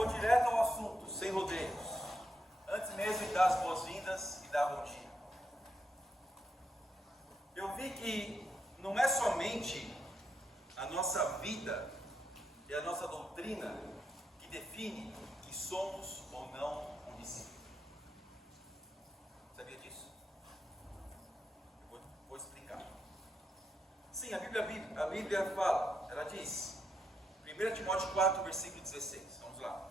vou direto ao assunto, sem rodeios. Antes mesmo de dar as boas-vindas e dar bom dia. Eu vi que não é somente a nossa vida e a nossa doutrina que define que somos ou não um discípulo. Sabia disso? Vou explicar. Sim, a Bíblia fala, ela diz, 1 Timóteo 4, versículo 16, vamos lá.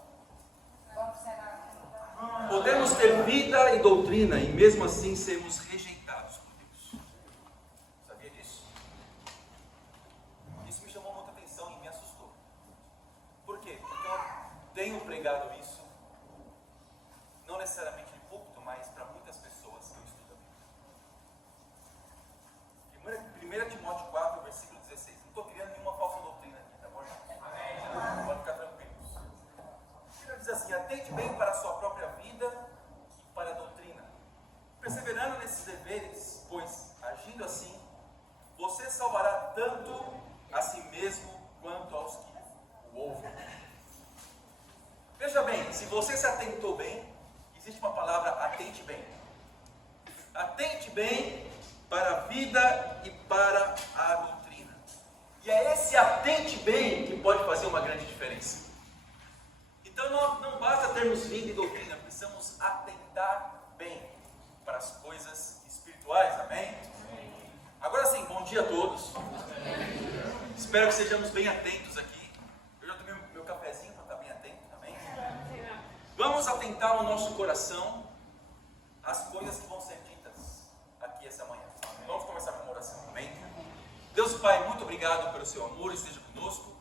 Podemos ter vida e doutrina e mesmo assim sermos rejeitados por Deus. Sabia disso? Isso me chamou muita atenção e me assustou. Por quê? Porque eu tenho pregado isso, não necessariamente de púlpito, mas para muitas pessoas que eu estudo a Bíblia. 1 Timóteo 4, versículo 16. Não estou criando nenhuma falsa doutrina aqui, tá bom? Amém. Pode ficar tranquilos. Ele diz assim: atente bem para a sua própria vida e para a doutrina, perseverando nesses deveres, pois, agindo assim, você salvará tanto a si mesmo quanto aos que o ouvem. Veja bem, se você se atentou bem, existe uma palavra: atente bem. Atente bem para a vida e para a doutrina. E é esse atente bem que pode fazer uma grande diferença. Então não basta termos vida e doutrina, precisamos atentar bem para as coisas espirituais, amém? Agora sim, bom dia a todos. Espero que sejamos bem atentos aqui. Eu já tomei meu cafezinho para estar bem atento, amém? Vamos atentar o nosso coração às coisas que vão ser ditas aqui essa manhã. Vamos começar com uma oração, amém? Deus Pai, muito obrigado pelo seu amor, esteja conosco.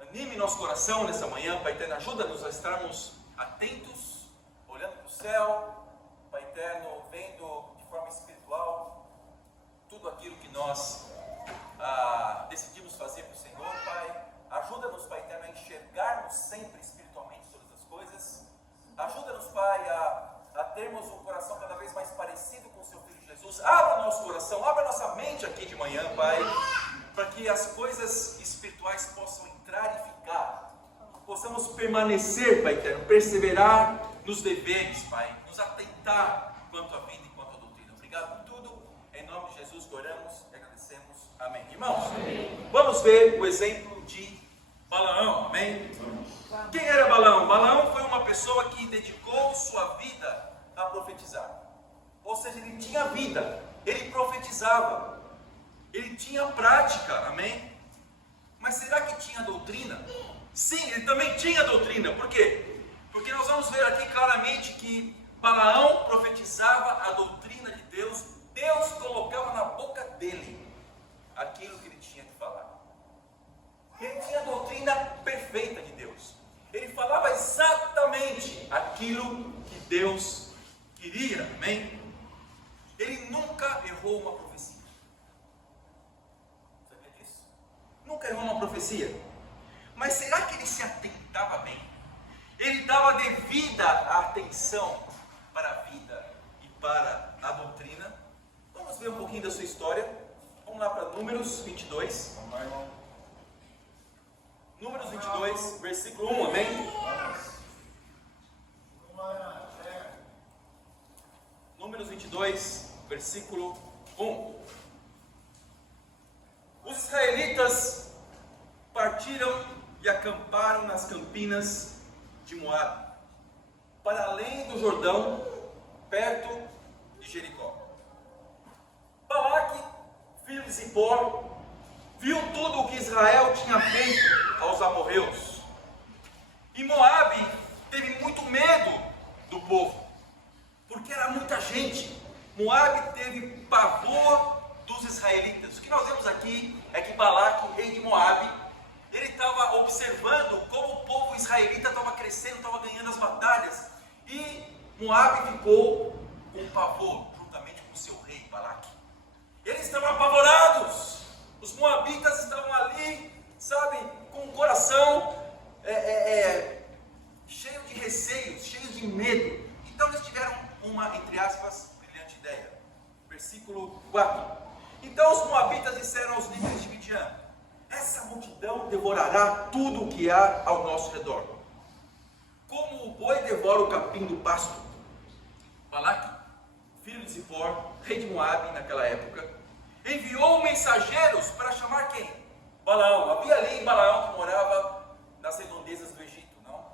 Anime nosso coração nessa manhã, Pai Eterno, ajuda-nos a estarmos atentos, olhando para o céu, Pai Eterno, vendo de forma espiritual tudo aquilo que nós decidimos fazer para o Senhor, Pai. Ajuda-nos, Pai Eterno, a enxergarmos sempre espiritualmente todas as coisas. Ajuda-nos, Pai, a termos um coração cada vez mais parecido com o Seu Filho Jesus. Abra o nosso coração, abra a nossa mente aqui de manhã, Pai, para que as coisas espirituais possam entrar e ficar. Possamos permanecer, Pai Eterno, perseverar nos deveres, Pai, nos atentar quanto à vida e quanto à doutrina. Obrigado por tudo. Em nome de Jesus que oramos e agradecemos. Amém. Irmãos, vamos ver o exemplo de Balaão. Amém? Quem era Balaão? Balaão foi uma pessoa que dedicou sua vida a profetizar. Ou seja, ele tinha vida, ele profetizava, ele tinha prática, amém? Mas será que tinha doutrina? Sim, ele também tinha doutrina. Por quê? Porque nós vamos ver aqui claramente que Balaão profetizava a doutrina de Deus. Deus colocava na boca dele aquilo que ele tinha que falar. Ele tinha a doutrina perfeita de Deus. Ele falava exatamente aquilo que Deus queria, amém? Ele nunca errou uma profecia. Sabia disso? Nunca errou uma profecia. Mas será que ele se atentava bem? Ele dava devida atenção para a vida e para a doutrina? Vamos ver um pouquinho da sua história. Vamos lá para Números 22. Números 22, versículo 1, amém? Números 22, versículo 1. Os israelitas partiram e acamparam nas campinas de Moabe, para além do Jordão, perto de Jericó. Balaque, filho de Zippor, viu tudo o que Israel tinha feito aos amorreus. E Moabe teve muito medo do povo, porque era muita gente. Moabe teve pavor dos israelitas. O que nós vemos aqui é que Balaque, rei de Moabe, ele estava observando como o povo israelita estava crescendo, estava ganhando as batalhas. E Moabe ficou com pavor, juntamente com seu rei Balaque. Eles estavam apavorados. Os moabitas estavam ali, sabe, com o coração cheio de receios, cheio de medo. Então eles tiveram uma, entre aspas, brilhante ideia. Versículo 4. Então os moabitas disseram aos líderes de Midian: essa multidão devorará tudo o que há ao nosso redor. boi devora o capim do pasto. Balaque, filho de Zippor, rei de Moabe naquela época, enviou mensageiros para chamar quem? Balaão. Havia ali em Balaão que morava nas redondezas do Egito, não?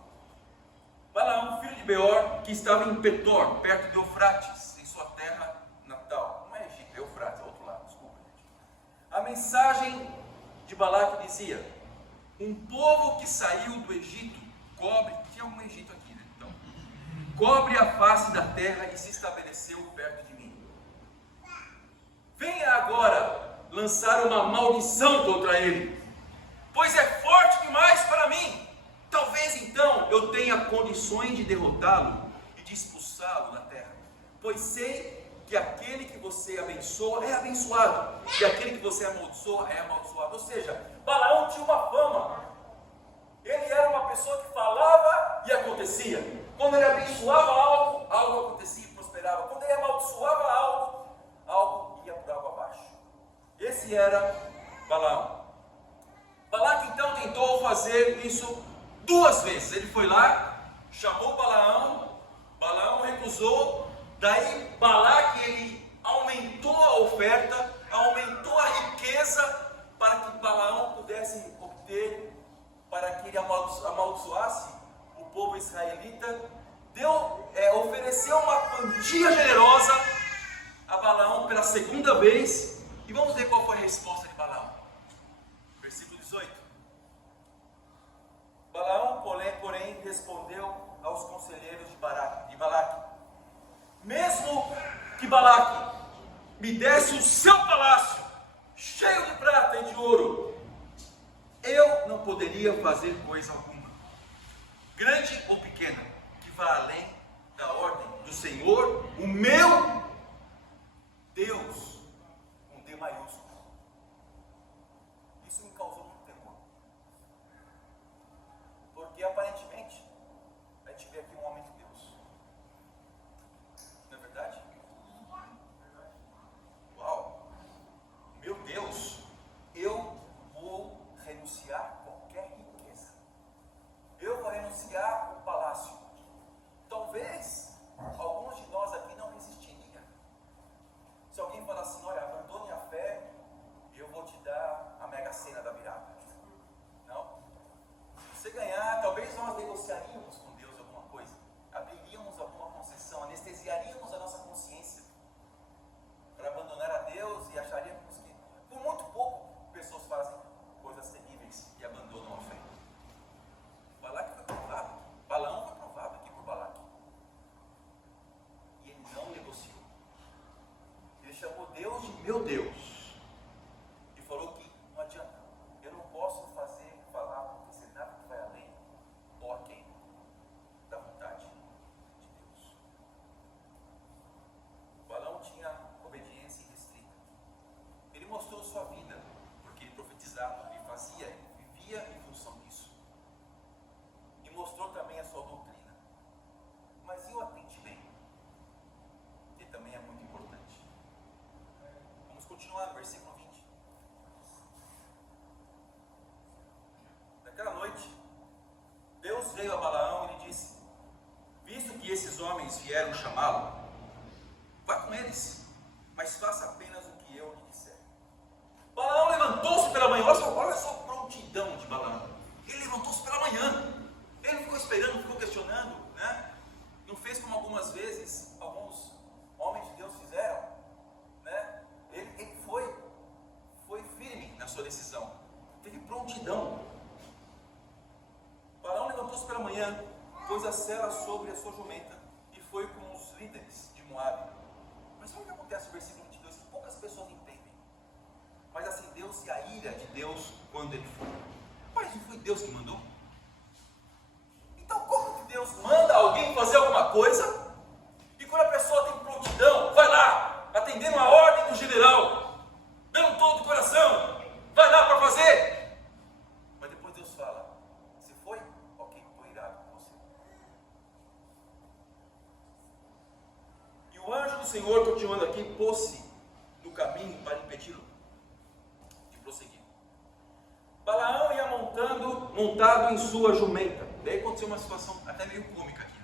Balaão, filho de Beor, que estava em Petor, perto de Eufrates, em sua terra natal. Não é Egito, é Eufrates, é outro lado, desculpa, gente. A mensagem de Balaque dizia: um povo que saiu do Egito cobre, tinha algum Egito aqui, né? Então, cobre a face da terra e se estabeleceu perto de mim. Venha agora lançar uma maldição contra ele, pois é forte demais para mim. Talvez então eu tenha condições de derrotá-lo e de expulsá-lo da terra, pois sei que aquele que você abençoa é abençoado, e aquele que você amaldiçoa é amaldiçoado. Ou seja, Balaão tinha uma fama. Ele era uma pessoa que falava e acontecia. Quando ele abençoava algo, algo acontecia e prosperava. Quando ele amaldiçoava algo, algo ia por água abaixo. Esse era Balaão. Balaque então tentou fazer isso 2 vezes. Ele foi lá, chamou Balaão, Balaão recusou. Daí Balaque ele aumentou a oferta, aumentou a riqueza para que Balaão pudesse obter, para que ele amaldiçoasse o povo israelita. Ofereceu uma quantia generosa a Balaão pela 2ª vez. E vamos ver qual foi a resposta de Balaão. Versículo 18. Balaão, porém, respondeu aos conselheiros de Balaque: mesmo que Balaque me desse o seu palácio cheio de prata e de ouro, eu não poderia fazer coisa alguma, grande ou pequena, que vá além da ordem do Senhor, o meu Deus, com D maiúsculo. Isso me causou muito temor, porque aparentemente a gente vê aqui um homem de Deus, não é verdade? Uau! Meu Deus, eu vou renunciar a qualquer riqueza, eu vou renunciar ao palácio. Talvez alguns de nós aqui não resistiria. Se alguém falar assim: olha, abandone a fé, eu vou te dar a mega sena da virada. Não? Se você ganhar, talvez nós negociaríamos com Deus alguma coisa, abriríamos alguma concessão, anestesiaríamos a nossa consciência para abandonar a Deus e acharíamos que, por muito pouco, pessoas fazem coisas terríveis e abandonam a fé. Balaque foi provado, Balaão foi provado aqui por Balaque, e ele não negociou. Ele chamou Deus de meu Deus e falou que não adianta, eu não posso falar, acontecer nada que vai além ou aquém da vontade de Deus. Balaão tinha obediência irrestrita. Ele mostrou sua vida, porque ele profetizava, ele fazia, ele vivia em função disso. E mostrou também a sua doutrina. Mas e o atente bem? Que também é muito importante. Vamos continuar no versículo 20. Naquela noite, Deus veio a Balaão e lhe disse: visto que esses homens vieram chamá-lo, vá com eles, mas faça apenas o que eu lhe disser. Balaão levantou-se pela manhã. Olha só a prontidão de Balaão. Ele levantou-se pela manhã. Ele não ficou esperando, ficou questionando, né? Não fez como algumas vezes alguns homens de Deus fizeram, né? Ele foi firme na sua decisão. Teve prontidão. Balaão levantou-se pela manhã, pôs a sela sobre a sua jumenta e foi com os líderes de Moabe. Mas olha o que acontece no versículo 22, que poucas pessoas entendem. Mas acendeu-se a ira de Deus quando ele foi. Mas não foi Deus que mandou? Então como que Deus manda alguém fazer alguma coisa, e quando a pessoa tem prontidão, vai lá, atendendo a ordem do general, dando todo o coração, vai lá para fazer? Mas depois Deus fala: se foi, ok, estou irado com você. E o anjo do Senhor, continuando aqui, pôs-se no caminho para impedi-lo de prosseguir. Balaão ia montado em sua jumenta. Daí aconteceu uma situação até meio cômica aqui,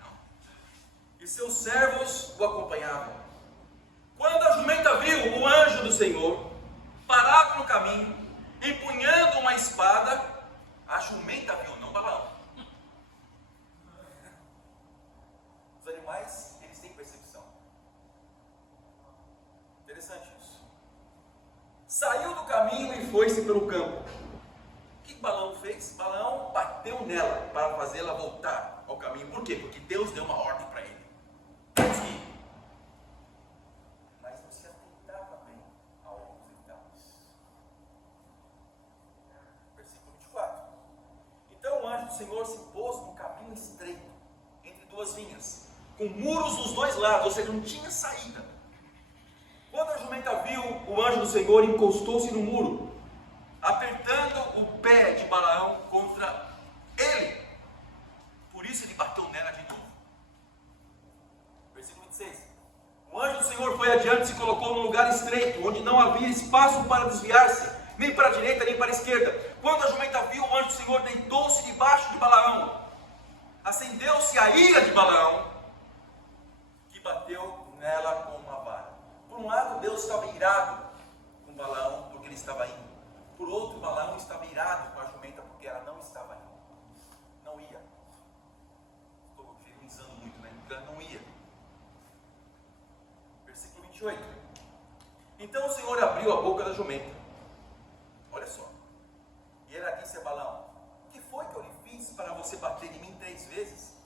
e seus servos o acompanhavam. Quando a jumenta viu o anjo do Senhor parado no caminho, empunhando uma espada, a jumenta viu, não Balaão. Os animais, eles têm percepção. Interessante isso. Saiu do caminho e foi-se pelo campo. O que Balaão fez? Balaão bateu nela para fazê-la voltar ao caminho. Por quê? Porque Deus deu uma ordem para ele. Sim. Mas não se atentava bem a alguns detalhes. Versículo 24. Então o anjo do Senhor se pôs no caminho estreito, entre duas vinhas, com muros dos dois lados, ou seja, não tinha saída. Quando a jumenta viu o anjo do Senhor, encostou-se no muro, apertando o pé de Balaão contra ele. Por isso ele bateu nela de novo. Versículo 26. O anjo do Senhor foi adiante e se colocou num lugar estreito, onde não havia espaço para desviar-se, nem para a direita, nem para a esquerda. Quando a jumenta viu o anjo do Senhor, deitou-se debaixo de Balaão. Acendeu-se a ira de Balaão, que bateu nela com uma vara. Por um lado, Deus estava irado com Balaão, porque ele estava indo. Por outro, Balaão estava irado com a jumenta, porque ela não estava indo. Não ia. Estou ironizando muito, né? Porque ela não ia. Versículo 28. Então o Senhor abriu a boca da jumenta. Olha só. E ela disse a Balaão: o que foi que eu lhe fiz para você bater em mim 3 vezes?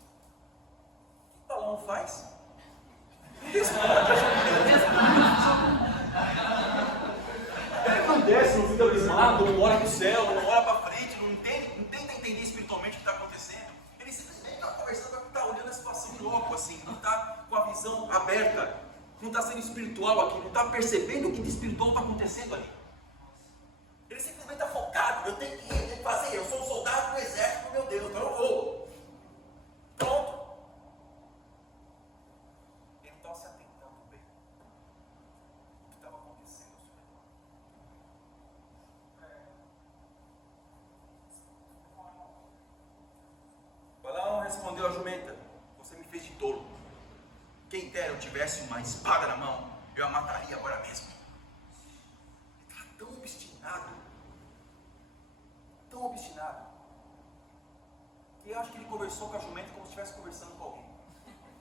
O que Balaão faz? Ele não desce, não fica abismado, não olha para o céu, não olha para frente, não tenta entender espiritualmente o que está acontecendo. Ele simplesmente está conversando, está olhando a situação em loco, assim, não está com a visão aberta, não está sendo espiritual aqui, não está percebendo o que de espiritual está acontecendo ali. Ele simplesmente está focado, eu tenho que ir, eu tenho que fazer, eu sou um soldado do exército, meu Deus, então eu vou. Pronto. Ele estava se atentando bem o que estava acontecendo ao seu redor. Balaão respondeu à jumenta: você me fez de tolo. Quem dera eu tivesse uma espada na mão, eu a mataria agora mesmo. Ele estava tão obstinado, que eu acho que ele conversou com a jumenta como se estivesse conversando com alguém,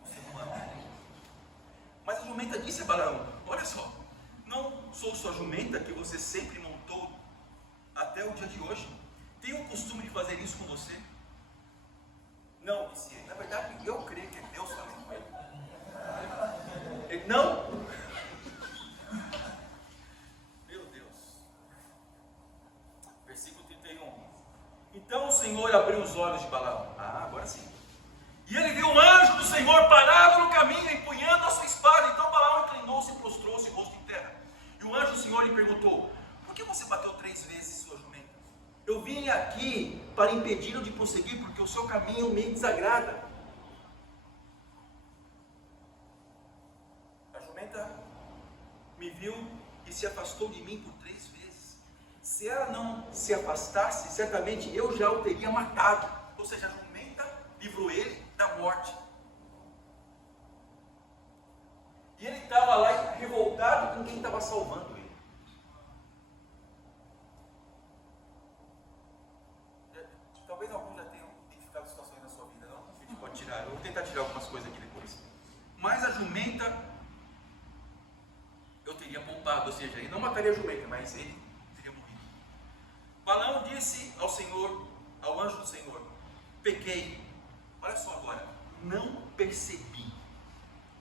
um ser humano. Mas a jumenta disse a Balaão: olha só, não sou sua jumenta que você sempre montou até o dia de hoje? Tenho o costume de fazer isso com você? Não, disse ele. Na verdade, eu creio que é Deus falando com ele. Ele não. Meu Deus. Versículo 31. Então o Senhor abriu os olhos de Balaão. Agora sim. E ele viu um anjo do Senhor parado no caminho, empunhando a sua espada. Então Balaão inclinou-se e prostrou-se, rosto em terra. E o anjo do Senhor lhe perguntou: por que você bateu 3 vezes sua jumenta? Eu vim aqui para impedi-lo de prosseguir, porque o seu caminho me desagrada. A jumenta me viu e se afastou de mim por 3 vezes. Se ela não se afastasse, certamente eu já o teria matado. Ou seja, a jumenta livrou ele da morte. E ele estava lá revoltado com quem estava salvando ele. Talvez alguns já tenham identificado situações na sua vida, não? A gente pode tirar, eu vou tentar tirar algumas coisas aqui depois. Mas a jumenta eu teria poupado, ou seja, ele não mataria a jumenta, mas ele teria morrido. Balaão disse ao Senhor, ao anjo do Senhor: pequei. Olha só agora, não percebi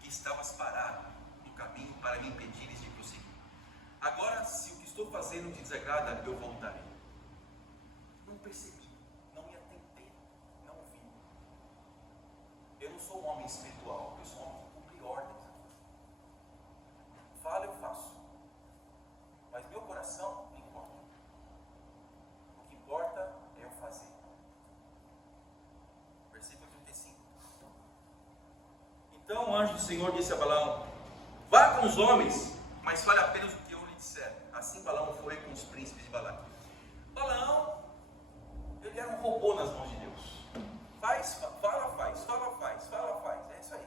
que estavas parado no caminho para me impedires de prosseguir. Agora, se o que estou fazendo te desagrada, eu voltarei. Não percebi, não me atentei, não vi. Eu não sou um homem espiritual, eu sou um homem que cumpre ordens. Fala, eu faço. Mas meu coração não importa. O que importa é eu fazer. Versículo 35. Então o anjo do Senhor disse a Balaão: vá com os homens, mas fale apenas o que eu lhe disser. Assim Balaão foi com os príncipes de Balaque. Balaão, ele era um robô nas mãos de Deus. Fala, faz. É isso aí.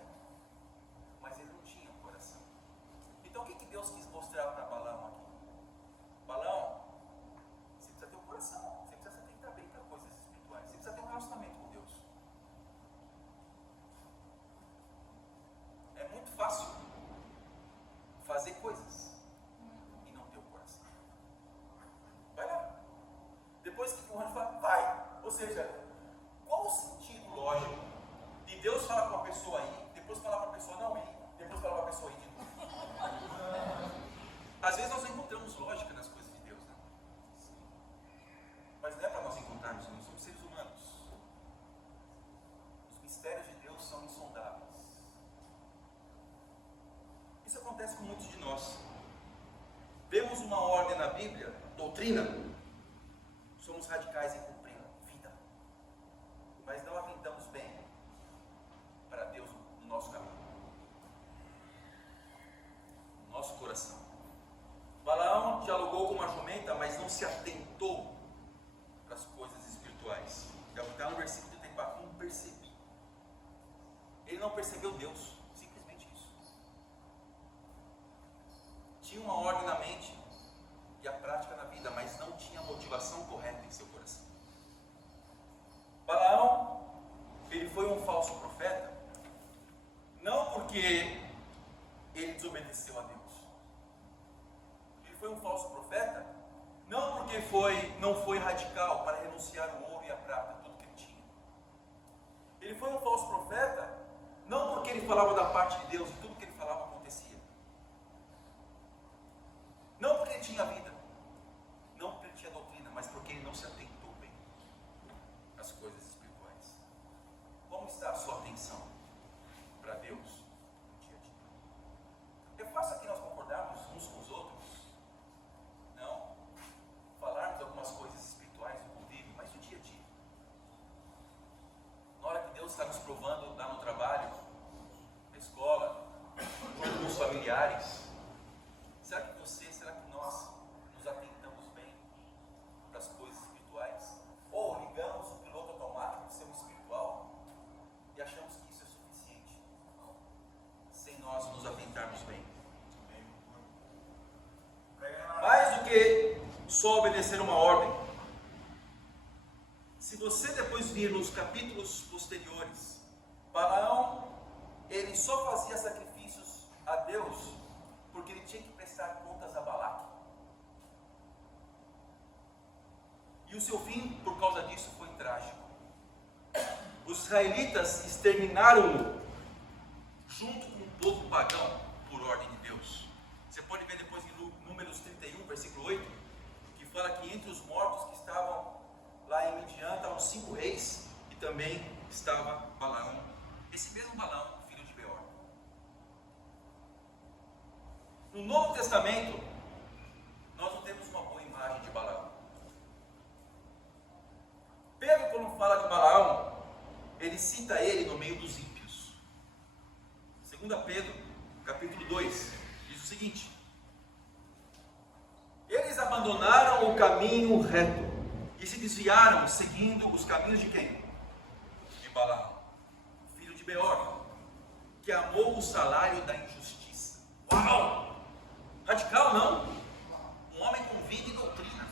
vai. Ou seja, qual o sentido lógico de Deus falar com a pessoa ir, depois falar para a pessoa não ir, depois falar para a pessoa ir de novo? Às vezes nós encontramos lógica nas coisas de Deus, né? Mas não é para nós encontrarmos, nós somos seres humanos. Os mistérios de Deus são insondáveis. Isso acontece com muitos de nós. Vemos uma ordem na Bíblia, doutrina, somos radicais em cumpri-la, vida, mas não atentamos bem para Deus no nosso caminho, no nosso coração. Balaão dialogou com uma jumenta, mas não se atentou para as coisas espirituais. Já está no versículo 34, não percebi. Ele não percebeu Deus, simplesmente isso. Tinha uma ordem na mente e a prática na vida, mas não tinha a motivação correta em seu coração. Balaão, ele foi um falso profeta, não porque ele desobedeceu a Deus. Ele foi um falso profeta, não porque não foi radical para renunciar o ouro e a prata, tudo que ele tinha. Ele foi um falso profeta, não porque ele falava da parte de Deus e tudo que ele falava acontecia. Não porque ele tinha vida, não porque ele tinha doutrina, mas porque ele não se atentou bem às coisas espirituais. Como está a sua atenção para Deus no dia a dia? É fácil aqui nós concordarmos uns com os outros, não falarmos algumas coisas espirituais no convívio, mas no dia a dia. Na hora que Deus está nos provando lá no trabalho, na escola, com os familiares, será que nós nos atentamos bem para as coisas espirituais? Ou ligamos o piloto automático do seu espiritual e achamos que isso é suficiente, sem nós nos atentarmos bem? Mais do que só obedecer uma ordem, se você depois vir nos capítulos posteriores, Balaão, ele só fazia sacrifícios a Deus porque ele tinha que prestar contas a Balaque. E o seu fim, por causa disso, foi trágico. Os israelitas exterminaram-no junto com o povo pagão, por ordem de Deus. Você pode ver depois em Números 31, versículo 8, que fala que entre os mortos que estavam lá em Midian, estavam 5 reis, e também estava Balaão, esse mesmo Balaão, filho de Beor. No Novo Testamento, nós não temos uma boa imagem de Balaão. Pedro, quando fala de Balaão, ele cita ele no meio dos ímpios. 2 Pedro, capítulo 2, diz o seguinte: eles abandonaram o caminho reto e se desviaram seguindo os caminhos de quem? De Balaão, filho de Beor, que amou o salário da injustiça. Uau! Radical não? Um homem com vida e doutrina,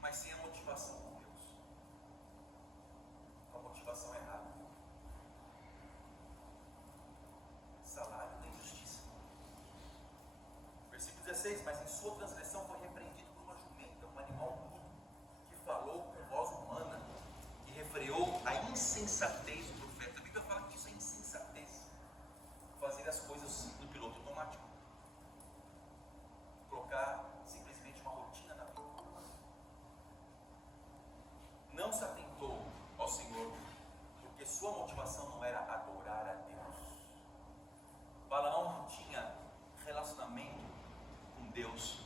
mas sem a motivação com Deus, com a motivação errada. Salário da injustiça. Versículo 16: mas em sua transgressão foi repreendido por uma jumenta, um animal mudo, que falou com voz humana, que refreou a insensatez do profeta. A Bíblia fala que isso é insensatez, fazer as coisas no piloto automático, colocar simplesmente uma rotina na vida. Não se atentou ao Senhor, porque sua motivação não era adorar a Deus. Balaão não tinha relacionamento com Deus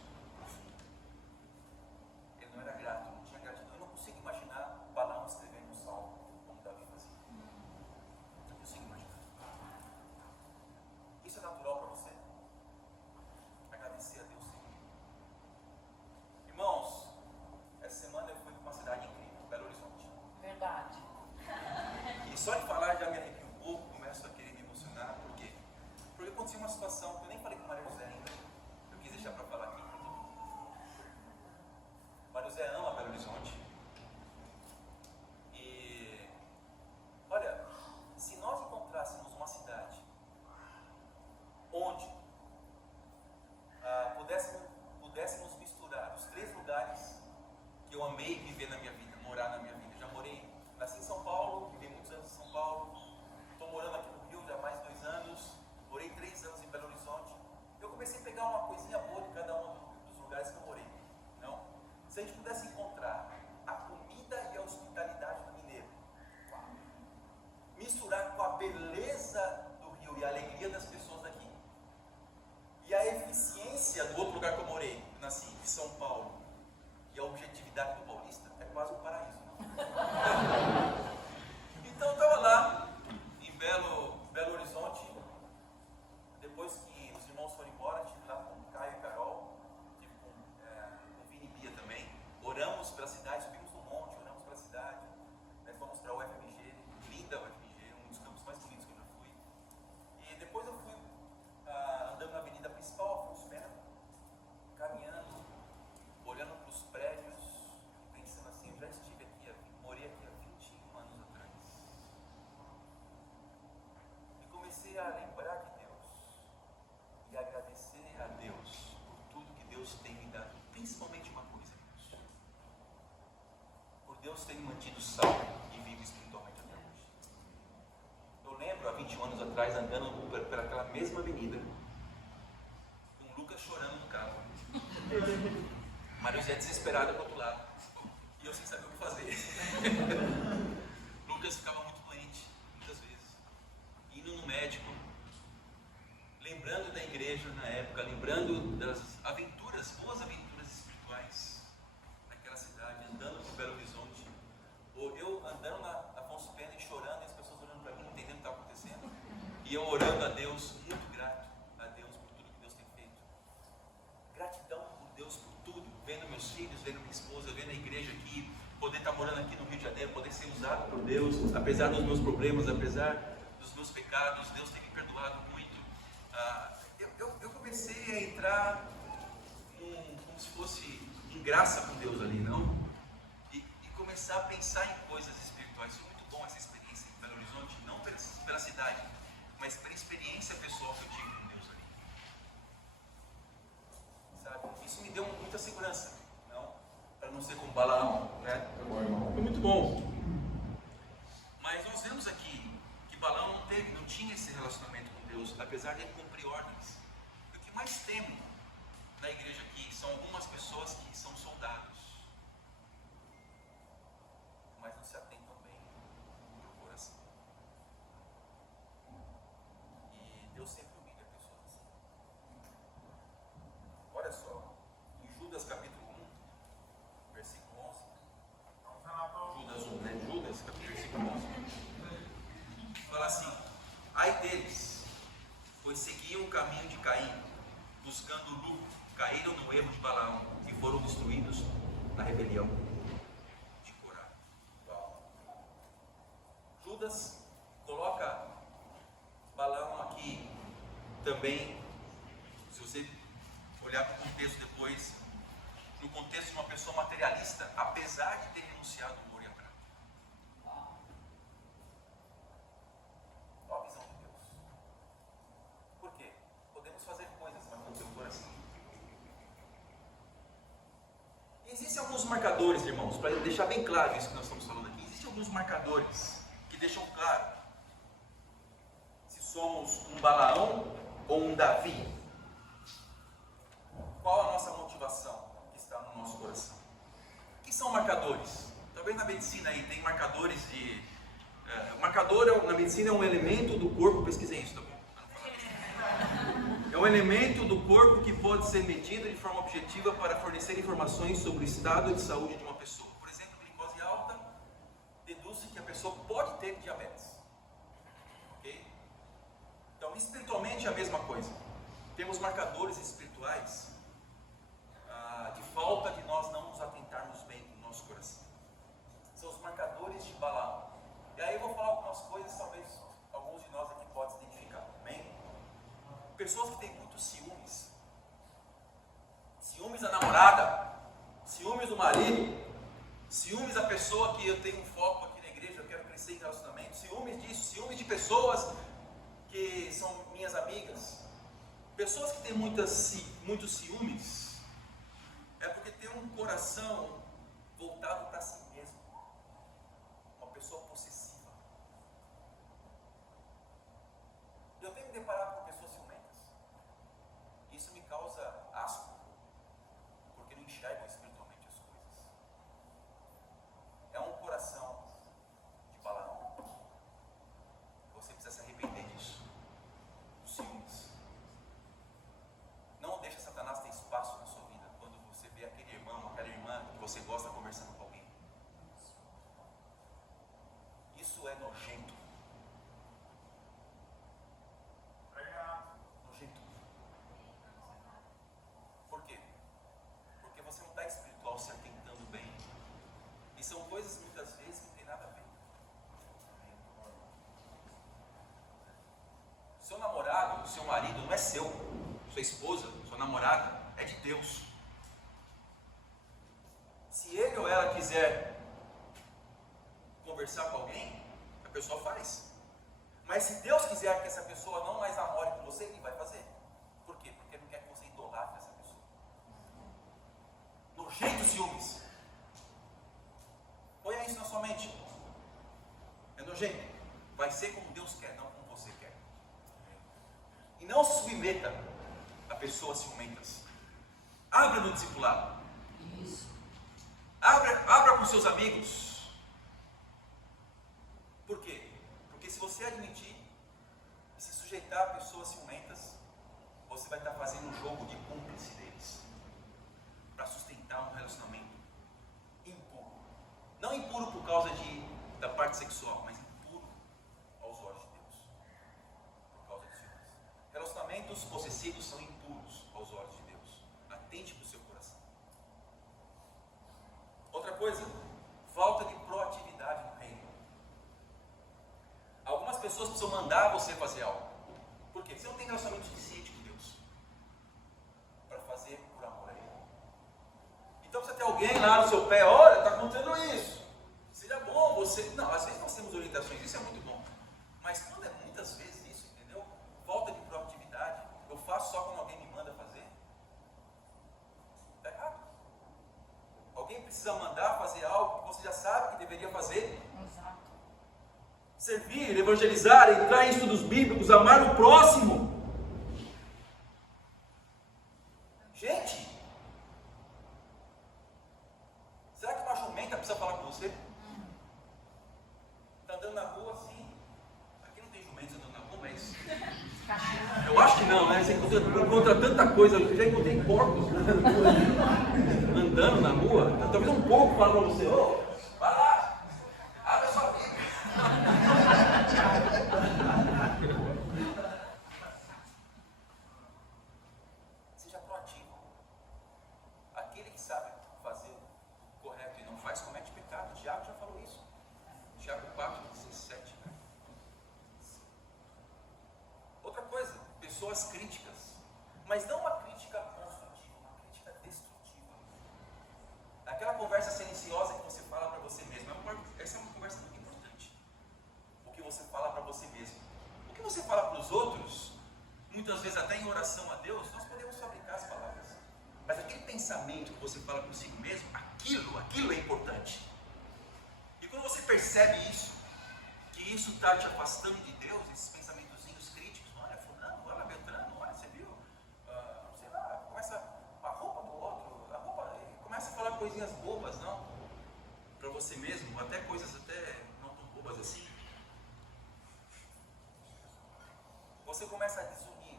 viver na minha vida, morar na minha vida. Já morei, nasci em São Paulo, vivi muitos anos em São Paulo, estou morando aqui no Rio já há mais de 2 anos, morei 3 anos em Belo Horizonte. Eu comecei a pegar uma coisinha boa de cada um dos lugares que eu morei. Não? Se a gente pudesse encontrar a comida e a hospitalidade do mineiro, misturar com a beleza do Rio e a alegria das pessoas daqui, e a eficiência do outro lugar que eu morei, nasci, em São Paulo, e a objetividade do paulista, é quase um paraíso. Então eu estava lá, em Belo Horizonte, depois que os irmãos foram embora, estive lá com o Caio e Carol, estive com o Vini e Bia também, oramos pela cidade, subimos no monte, oramos pela cidade, né, fomos para a UFMG, linda UFMG, um dos campos mais bonitos que eu já fui. E depois eu fui andando na avenida principal, Afonso Pena, caminhando, olhando para os prédios, pensando assim, eu já estive aqui, morei aqui há 21 anos atrás. E comecei a lembrar de Deus e agradecer a Deus por tudo que Deus tem me dado, principalmente uma coisa, Deus, por Deus ter me mantido salvo e vivo espiritualmente até hoje. Eu lembro há 21 anos atrás, andando por aquela mesma avenida, com o Lucas chorando no carro, Maria José desesperada do outro lado, e eu sem saber o que fazer. Lucas ficava muito doente, muitas vezes, indo no médico, lembrando da igreja na época, lembrando das aventuras, boas aventuras espirituais naquela cidade, andando por Belo Horizonte, ou eu andando na Afonso Pena e chorando, e as pessoas olhando para mim, não entendendo o que estava acontecendo, e eu orando a Deus, muito grato a Deus por tudo que Deus tem feito. Gratidão por Deus por tudo, vendo meus filhos, vendo minha esposa, vendo a igreja aqui, poder estar morando aqui no Rio de Janeiro, poder ser usado por Deus, apesar dos meus problemas, apesar dos meus pecados, Deus tem me perdoado muito. Eu comecei a entrar como se fosse em graça com Deus ali, não? E começar a pensar em coisas espirituais. Foi muito bom essa experiência em Belo Horizonte, não pela cidade, mas pela experiência pessoal que eu tive com Deus ali. Sabe? Isso me deu muita segurança, não? Para não ser como Balaão, né? Foi muito bom. Mas nós vemos aqui que Balaão não tinha esse relacionamento com Deus, apesar de ele cumprir ordens. O que mais temo na igreja aqui são algumas pessoas que são soldados, mas não se atentam bem para o coração. E Deus sempre humilha pessoas assim. Olha só, em Judas capítulo 1, versículo 11. Judas 1, né? Judas capítulo versículo 11. Fala assim: ai deles, pois seguiam o caminho de Caim, buscando o lucro, caíram no erro de Balaão e foram destruídos na rebelião de Corá. Judas coloca Balaão aqui também, se você olhar para o contexto depois, no contexto de uma pessoa materialista, apesar de ter renunciado ao ouro e à prata. Olha a visão de Deus. Por quê? Podemos fazer coisas, mas não ter o coração. E existem alguns marcadores, irmãos, para deixar bem claro isso que nós estamos falando aqui. Existem alguns marcadores que deixam claro se somos um Balaão ou um Davi. Qual a nossa motivação que está no nosso coração? O que são marcadores? Talvez na medicina aí tem marcadores de... o marcador na medicina é um elemento do corpo, pesquisei isso, tá bom? É um elemento do corpo que pode ser medido de forma objetiva para fornecer informações sobre o estado de saúde de uma pessoa. Por exemplo, glicose alta, deduz-se que a pessoa pode ter diabetes. Ok? Então, espiritualmente é a mesma coisa. Temos marcadores espirituais de falta de nós não nos atentarmos bem com o nosso coração. São os marcadores de Balaão. E aí eu vou falar algumas coisas, talvez alguns de nós aqui possam se identificar. Amém? Pessoas que têm muitos ciúmes. Ciúmes da namorada, ciúmes do marido, ciúmes da pessoa que eu tenho um foco aqui na igreja, eu quero crescer em relacionamento, ciúmes disso, ciúmes de pessoas que são minhas amigas. Pessoas que têm muitos ciúmes é porque tem um coração voltado para si mesmo, uma pessoa possessiva. Eu tenho me deparado com pessoas ciumentas. Isso me causa asco, porque não enxergam espiritualmente as coisas. É um coração de Balaão. Você precisa se arrepender disso. Os ciúmes. Não deixa Satanás ter espaço na sua vida quando você vê aquele irmão, aquela irmã que você gosta conversando com alguém. Isso é nojento. Nojento. Por quê? Porque você não está espiritual se atentando bem. E são coisas muitas vezes que não tem nada a ver. Seu namorado, seu marido não é seu. Sua esposa, sua namorada, é de Deus. Se ele ou ela quiser conversar com alguém, a pessoa faz. Mas se Deus quiser que essa pessoa não mais namore com você, ele vai fazer. Por quê? Porque ele não quer que você idolatre essa pessoa. Nojento ciúmes. Ponha isso na sua mente. É nojento. Vai ser como Deus quer, não como você quer. E não se submeta a pessoas ciumentas. Abra no discipulado. Isso. Abra com seus amigos. Por quê? Porque se você admitir e se sujeitar a pessoas ciumentas, você vai estar fazendo um jogo de cúmplice deles para sustentar um relacionamento impuro. Não impuro por causa da parte sexual, mas impuro aos olhos de Deus. Por causa de ciúmes. Relacionamentos possessivos são impuros aos olhos de Deus. Atente para o seu coração. Outra coisa, falta de proatividade no reino. Algumas pessoas precisam mandar você fazer algo. Por quê? Você não tem relacionamento suficiente com Deus para fazer por amor a Ele. Então você tem alguém lá no seu pé, olha, está acontecendo isso. Seja bom você. Não, às vezes nós temos orientações, isso é muito bom. Mas quando é muitas vezes isso, entendeu? Falta de proatividade. Eu faço só quando alguém me manda fazer. Está errado. Alguém precisa mandar fazer algo que você já sabe que deveria fazer. Exato. Servir, evangelizar, entrar em estudos bíblicos, amar o próximo. Gente, será que uma jumenta precisa falar com você? Está andando na rua assim. Aqui não tem jumenta andando na rua, mas eu acho que não, né? Você encontra tanta coisa. Eu já encontrei porcos andando na rua. Talvez um porco fale para você: ô, vai lá, abre a sua Bíblia. Seja proativo. Aquele que sabe fazer o correto e não faz, comete pecado. Tiago já falou isso. Tiago 4, 17. Né? Outra coisa, pessoas críticas. Mas não uma crítica construtiva, uma crítica destrutiva. Aquela conversa silenciosa que você fala para você mesmo. Essa é uma conversa muito importante. O que você fala para você mesmo. O que você fala para os outros, muitas vezes até em oração a Deus, nós podemos fabricar as palavras. Mas aquele pensamento que você fala consigo mesmo, aquilo é importante. E quando você percebe isso, que isso está te afastando de Deus, esses pensamentozinhos críticos, olha fulano, olha Beltrano, olha, você viu? Sei lá, começa a roupa do outro, começa a falar coisinhas bobas, não? Para você mesmo, até coisas até não tão bobas assim. Você começa a desunir,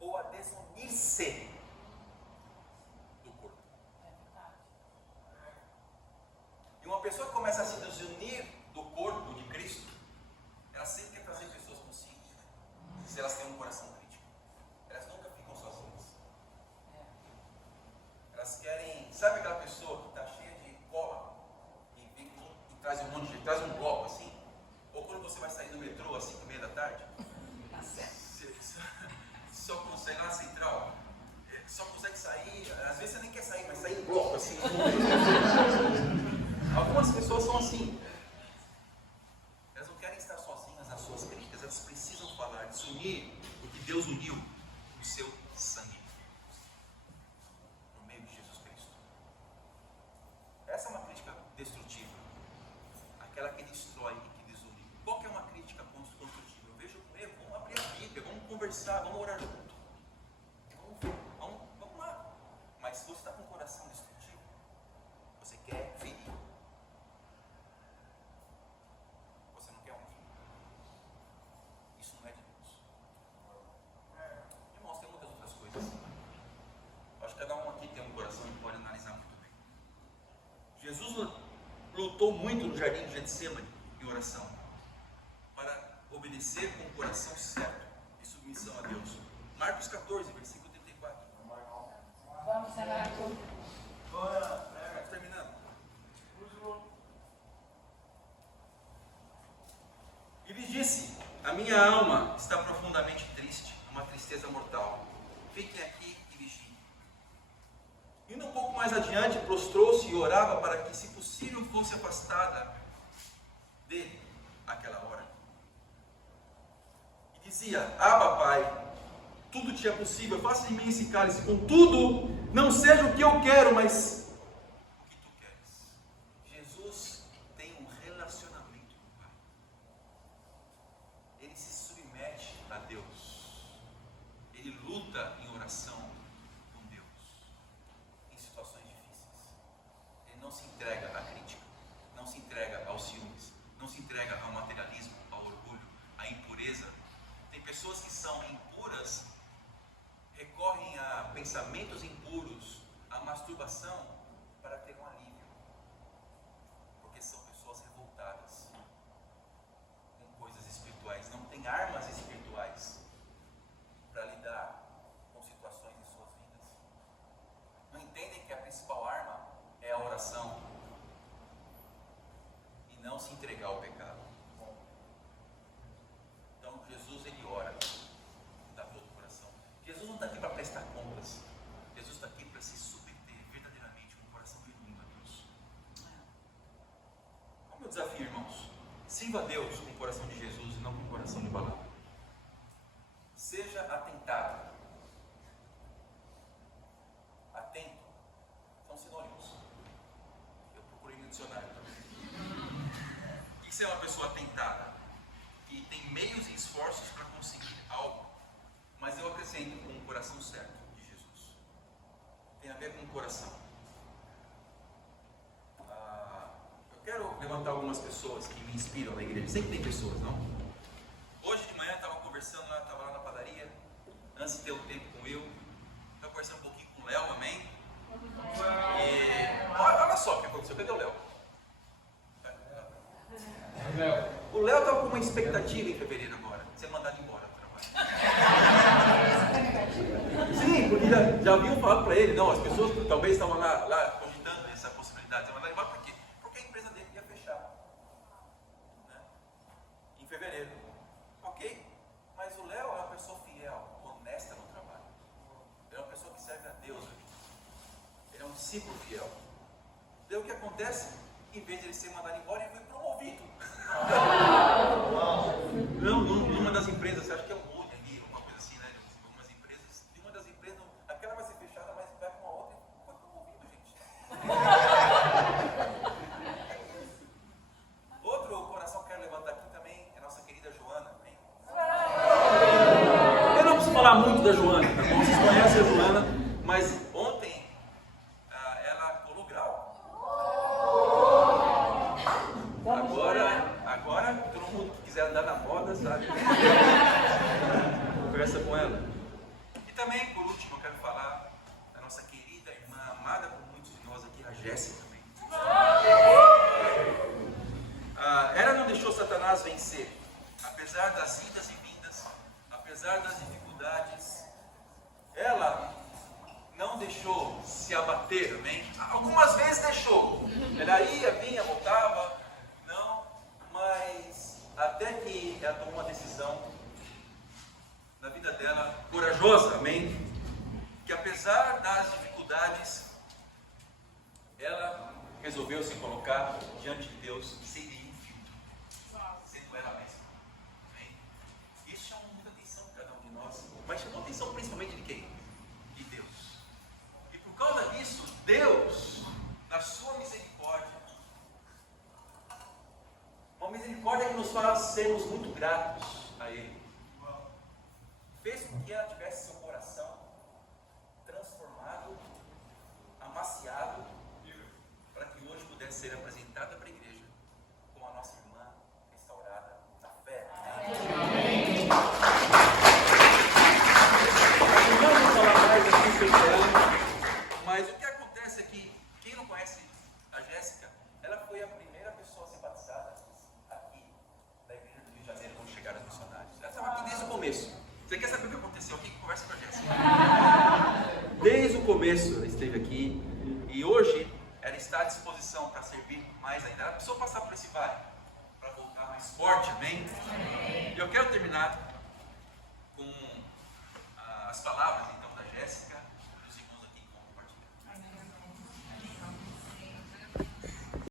ou a desunir-se do corpo. É verdade. E uma pessoa que começa a se desunir do corpo de Cristo, ela sempre quer trazer pessoas consigo, se elas têm um coração crítico. Elas nunca ficam sozinhas. Elas querem, sabe aquela pessoa que está cheia de cola e traz um monte de, traz um bloco assim? Ou quando você vai sair do metrô às 5h30 da tarde, Tá certo. você só consegue lá na central, só consegue sair, às vezes você nem quer sair, mas sair em bloco assim. Algumas pessoas são assim. Elas não querem estar sozinhas nas suas críticas, elas precisam falar, de se unir, porque Deus uniu o seu sangue por meio de Jesus Cristo. Essa é uma crítica conversar, vamos orar junto. Vamos lá. Mas se você está com o coração destrutivo, você quer ferir. Você não quer unir. Isso não é de Deus. Irmãos, tem muitas outras coisas. Acho que cada um aqui tem um coração e pode analisar muito bem. Jesus lutou muito no jardim de Getsêmani em oração, para obedecer com o coração certo e submissão a Deus. Marcos 14, versículo 34. Vamos celebrar tudo. Estamos terminando. E lhes disse: a minha alma está profundamente triste, uma tristeza mortal. Fiquem aqui e vigiem. Indo um pouco mais adiante, prostrou-se e orava para que, se possível, fosse afastada dele aquela hora. E dizia: Abba, Pai, tudo te é possível, faça de mim esse cálice, contudo, não seja o que eu quero, mas o que tu queres. Jesus tem um relacionamento com o Pai. Ele se submete a Deus. Ele luta em oração com Deus, em situações difíceis. Ele não se entrega à crítica, não se entrega aos ciúmes, não se entrega ao materialismo, ao orgulho, à impureza. Tem pessoas que são impuras, recorrem a pensamentos impuros, a masturbação, para ter um alívio, porque são pessoas revoltadas com coisas espirituais, não têm armas espirituais para lidar com situações em suas vidas, não entendem que a principal arma é a oração e não se entregar ao pecado. Então Jesus, ele ora da todo o coração. Jesus não está aqui para prestar contas. Jesus está aqui para se submeter verdadeiramente com o coração genuíno a Deus. Qual é o meu desafio, irmãos? Sirva a Deus com o coração de Jesus e não com o coração de Balaão. Seja atentado. Atento. São sinônimos. Eu procurei no dicionário também. O que é uma pessoa atentada? Que tem meios e esforços para conseguir algo, mas eu acrescento com o coração certo de Jesus. Tem a ver com o coração. Eu quero levantar algumas pessoas que me inspiram na igreja. Sempre tem pessoas, não? Hoje de manhã eu estava conversando lá, estava lá na padaria, antes de ter um tempo com eu, estava conversando um pouquinho com o Léo, amém? E olha só o que aconteceu. Cadê o Léo? O Léo estava com uma expectativa em fevereiro agora, de ser mandado embora do trabalho. Sim, porque já haviam falado para ele, não, as pessoas talvez estavam lá cogitando essa possibilidade de ser mandado embora, por quê? Porque a empresa dele ia fechar, né? Em fevereiro. Ok, mas o Léo é uma pessoa fiel, honesta no trabalho. Ele é uma pessoa que serve a Deus. Ele é um discípulo fiel. Daí o que acontece? Em vez de ele ser mandado embora, ele foi promovido. Não, numa das empresas, acho que é o Mood ali, alguma coisa assim, né? Algumas empresas, de uma das empresas, aquela vai ser fechada, mas vai com a outra, e foi promovido, gente. Outro coração que eu quero levantar aqui também é a nossa querida Joana. Hein? Eu não preciso falar muito da Joana, tá bom? Vocês conhecem a Joana, mas ontem ela colou grau. Agora todo mundo que quiser andar na moda, sabe? Conversa com ela. E também, por último, eu quero falar da nossa querida irmã, amada por muitos de nós aqui, a Jéssica também. Ela não deixou Satanás vencer, apesar das idas e vindas, apesar das dificuldades. Ela não deixou se abater, amém? Algumas vezes deixou. Ela ia, vinha, voltava. Não, mas até que ela tomou uma decisão na vida dela, corajosa, amém? Que apesar das dificuldades, ela resolveu se colocar diante de Deus sem nenhum filtro, sendo ela mesma, amém? Isso chamou muita atenção de cada um de nós, mas chamou atenção principalmente de quem? De Deus. E por causa disso, Deus, na sua misericórdia, uma misericórdia que nos faz sermos muito gratos a Ele, fez com ser apresentada para a igreja como a nossa irmã restaurada na fé. Não vou falar mais aqui sobre ela, mas o que acontece é que, quem não conhece a Jéssica, ela foi a primeira pessoa a ser batizada aqui da igreja do Rio de Janeiro quando chegaram os missionários. Ela estava aqui desde o começo. Você quer saber o que aconteceu aqui? Conversa com a Jéssica. Desde o começo ela esteve aqui e hoje ela está à disposição para servir mais ainda. Ela precisou passar por esse vale para voltar mais forte, amém? E eu quero terminar com as palavras